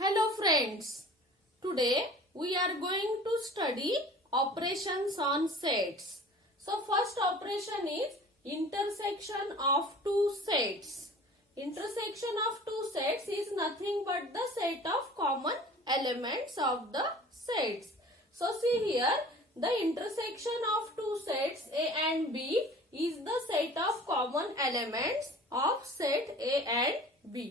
Hello friends, today we are going to study operations on sets. So first operation is intersection of two sets. Intersection of two sets is nothing but the set of common elements of the sets. So see here, the intersection of two sets A and B is the set of common elements of set A and B.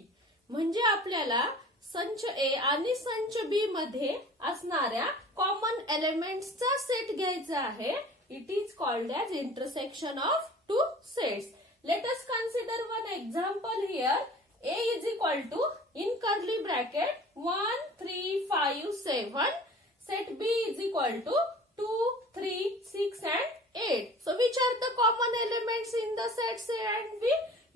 म्हणजे आपल्याला संच ए आणि संच B मध्ये असणाऱ्या common एलिमेंट्सचा set घ्यायचा आहे. It is called as intersection of two sets. Let us consider one example here. A is equal to in curly bracket 1, 3, 5, 7. Set B is equal to 2, 3, 6 and 8. So which are the common elements in the sets A and B?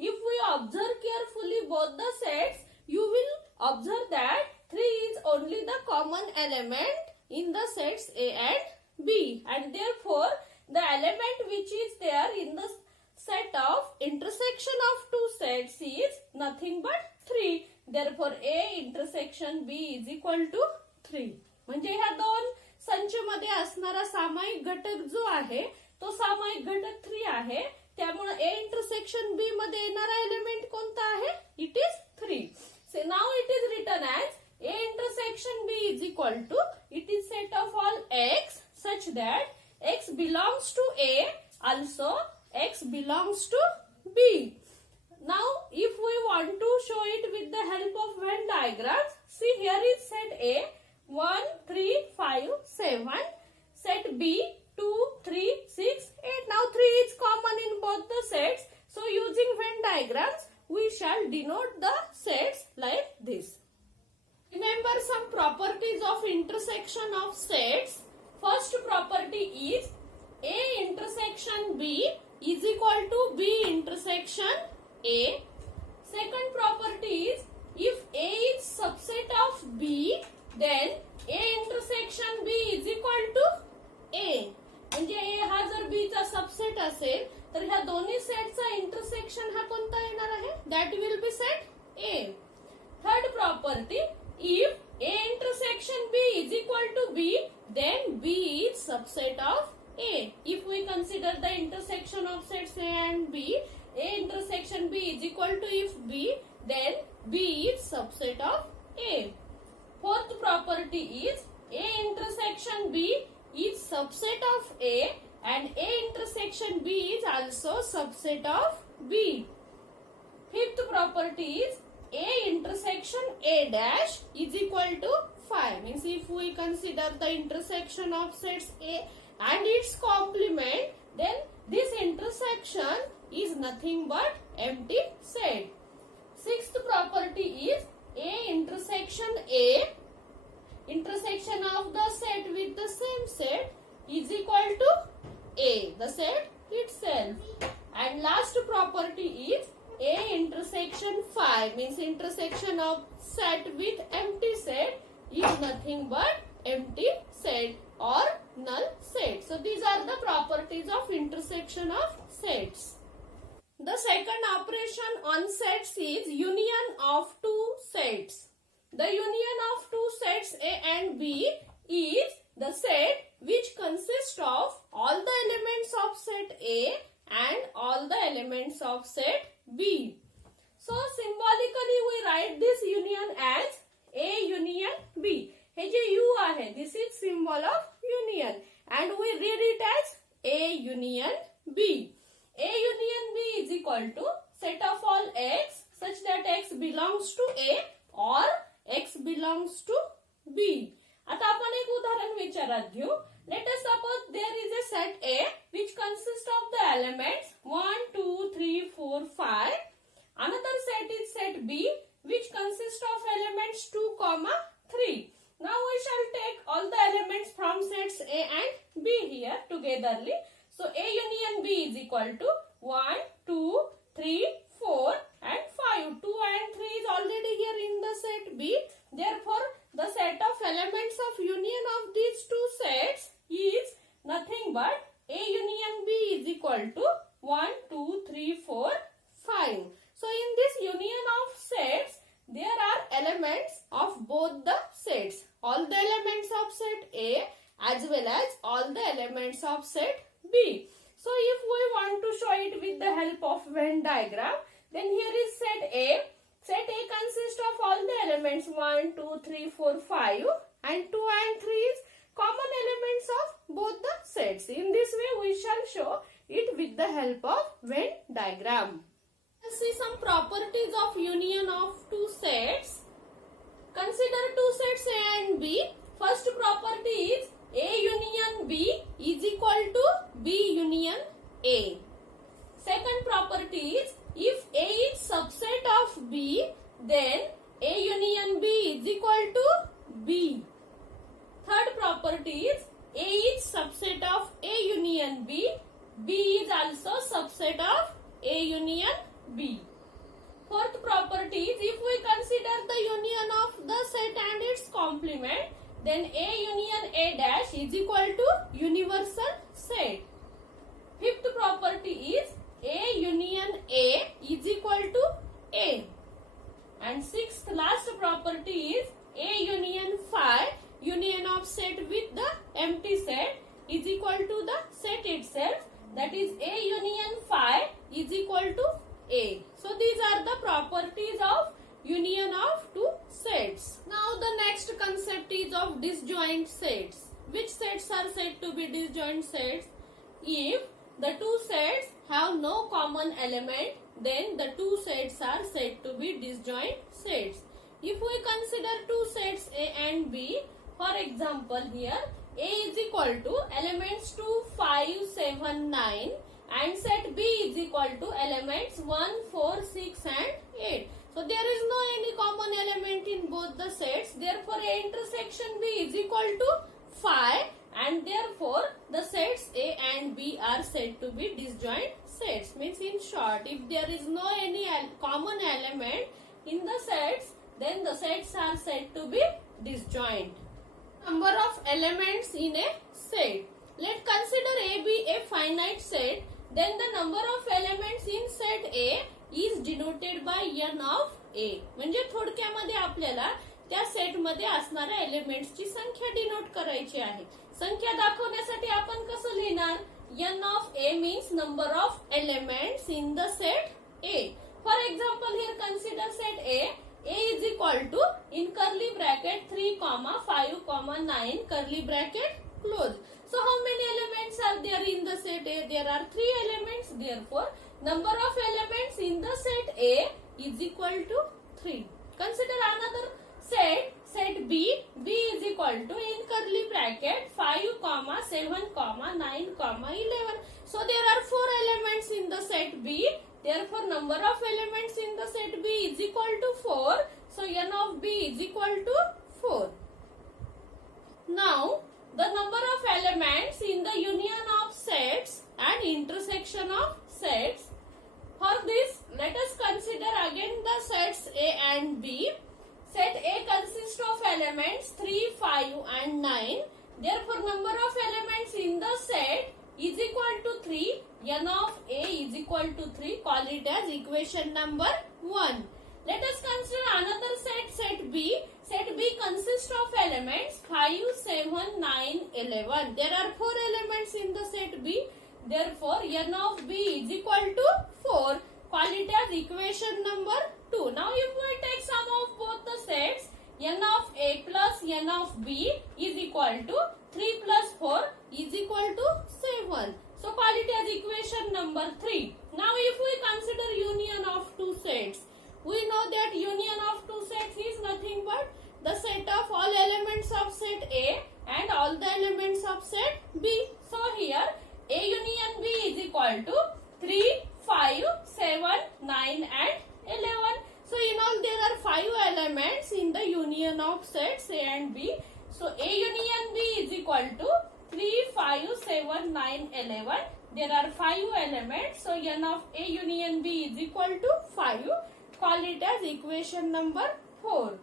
If we observe carefully both the sets, you will observe that 3 is only the common element in the sets A and B, and therefore the element which is there in the set of intersection of two sets is nothing but 3. Therefore A intersection B is equal to 3. म्हणजे ह्या दोन संच मध्ये असणारा सामायिक घटक जो आहे तो सामायिक घटक 3 आहे. त्यामुळे A intersection B मध्ये येणारा एलिमेंट कोणता आहे? It is 3. So now it is written as A intersection B is equal to, it is set of all x such that x belongs to A, also x belongs to B. Now if we want to show it with the help of Venn diagrams, see here is set A 1, 3, 5, 7, set B 2, 3, 6, 8. Now 3 is common in both the sets. So using Venn diagrams, we shall denote the sets like this. Remember some properties of intersection of sets. First property is A intersection B is equal to B intersection A. Second property is if A is subset of B, then A intersection B is equal to A. म्हणजे A हा जर B चा subset असेल तर ह्या दोन्ही सेटचा intersection हा कोणता येणार आहे? That will be set A. Third property, if A intersection B is equal to B, then B is subset of A. If we consider the intersection of sets A and B, A intersection B is equal to if B, then B is subset of A. Fourth property is A intersection B is subset of A and A intersection B is also subset of B. Fifth property is A intersection A dash is equal to 5. Means if we consider the intersection of sets A and its complement, then this intersection is nothing but empty set. Sixth property is A intersection A, intersection of the set with the same set is equal to A, the set itself. And last property is A intersection 5, means intersection of set with empty set is nothing but empty set or null set. So these are the properties of intersection of sets. The second operation on sets is union of two sets. The union of two sets A and B is the set which consists of all the elements of set A and all the elements of set B. So symbolically we write this union as A union B. हे जे U आहे, this is symbol of union and we read it as A union B. A union B is equal to set of all x such that x belongs to A or x belongs to B. आता आपण एक उदाहरण विचारात घेऊ. Let us suppose there is a set A which consists of the elements 1, 2, 3, 4, 5. Another set is set B which consists of elements 2, 3. Now we shall take all the elements from sets A and B here togetherly. So A union B is equal to 1, 2, 3, 4 and 5. 2 and 3 is already here in the set B. Therefore, the set of elements of union of these two sets is nothing but A union B is equal to 1, 2, 3, 4, 5. So in this union of sets, there are elements of both the Venn diagram. Then here is set A. Set A consists of all the elements 1, 2, 3, 4, 5 and 2 and 3 is common elements of both the sets. In this way we shall show it with the help of Venn diagram. Let's see some properties of union of two sets. Consider two sets A and B. First property is A union B is equal to B union A. Second property is if A is subset of B, then A union B is equal to B. Third property is A is subset of A union B. B is also subset of A union B. Fourth property is if we consider the union of the set and its complement, then A union A dash is equal to universal set. Fifth property is A union A is equal to A. And sixth last property is A union phi, union of set with the empty set is equal to the set itself, that is A union phi is equal to A. So these are the properties of union of two sets. Now the next concept is of disjoint sets. Which sets are said to be disjoint sets? If the two sets have no common element, then the two sets are said to be disjoint sets. If we consider two sets A and B, for example here A is equal to elements 2, 5, 7, 9 and set B is equal to elements 1, 4, 6 and 8. So there is no any common element in both the sets. Therefore A intersection B is equal to phi and therefore the sets A and B are said to be disjoint sets. Means in short, if there is no any common element in the sets, then the sets are said to be disjoint. Number of elements in a set. Let's consider A be a finite set. Then the number of elements in set A is denoted by n of A. म्हणजे थोडक्यामध्ये आपल्याला त्या set मध्ये असणाऱ्या elements ची संख्या denote करायची आहे. संख्या दाखवण्यासाठी आपण कसं लिहिणार? n of A means number of elements in the set A. For example, here consider set A. A is equal to in curly bracket 3, 5, 9 curly bracket close. So how many elements are there in the set A? There are 3 elements. Therefore, number of elements in the set A is equal to 3. Consider another set, set B. B is equal to in curly bracket 5, 7, 9, 11. So there are 4 elements in the set B. Therefore, number of elements in the set B is equal to 4. So n of B is equal to 4. Now, the number of elements in the union of sets and intersection of sets. For this, let us consider again the sets A and B. Set A consists of elements 3, 5 and 9. Therefore, number of elements in the set is equal to 3. N of A is equal to 3. Call it as equation number 1. Let us consider another set, set B. Set B consists of elements 5, 7, 9, 11. There are 4 elements in the set B. Therefore, n of B is equal to 4. Call it as equation number 2. Now, if we take sum of both the sets, n of A plus n of B is equal to 3 plus 4 is equal to 7. So, call it as equation number 3. Now, if we consider union of two sets, we know that union of two sets is nothing but the set of all elements of set A and all the elements of set B. So, here A union B is equal to 3, 5, 7, 9 and 11. So, in all there are 5 elements in the union of sets A and B. So, A union B is equal to 3, 5, 7, 9, 11. There are 5 elements. So, n of A union B is equal to 5. Call it as equation number 4.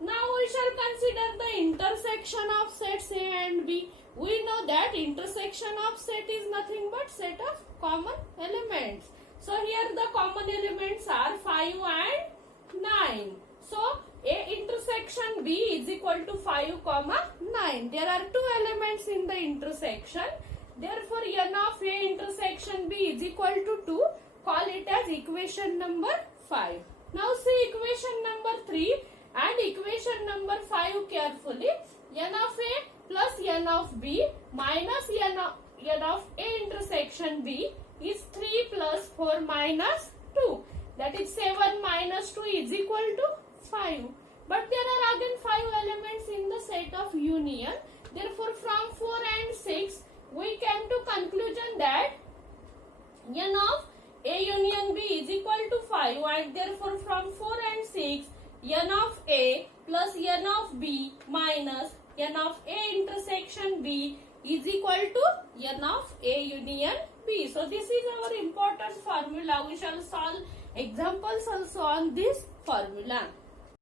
Now, we shall consider the intersection of sets A and B. We know that intersection of set is nothing but set of common elements. So, here the common elements are 5 and 9. So, A intersection B is equal to 5, 9. There are 2 elements in the intersection. Therefore, n of A intersection B is equal to 2. call it as equation number 5. Now see equation number 3 and equation number 5 carefully. N of A plus N of B minus N of A intersection B is 3 plus 4 minus 2. That is 7 minus 2 is equal to 5. But there are again 5 elements in the set of union. Therefore from 4 and 6 we came to conclusion that N of A union B is equal to 5, and therefore from 4 and 6 N of A plus N of B minus N of A intersection B is equal to N of A union B. So this is our important formula. We shall solve examples also on this formula.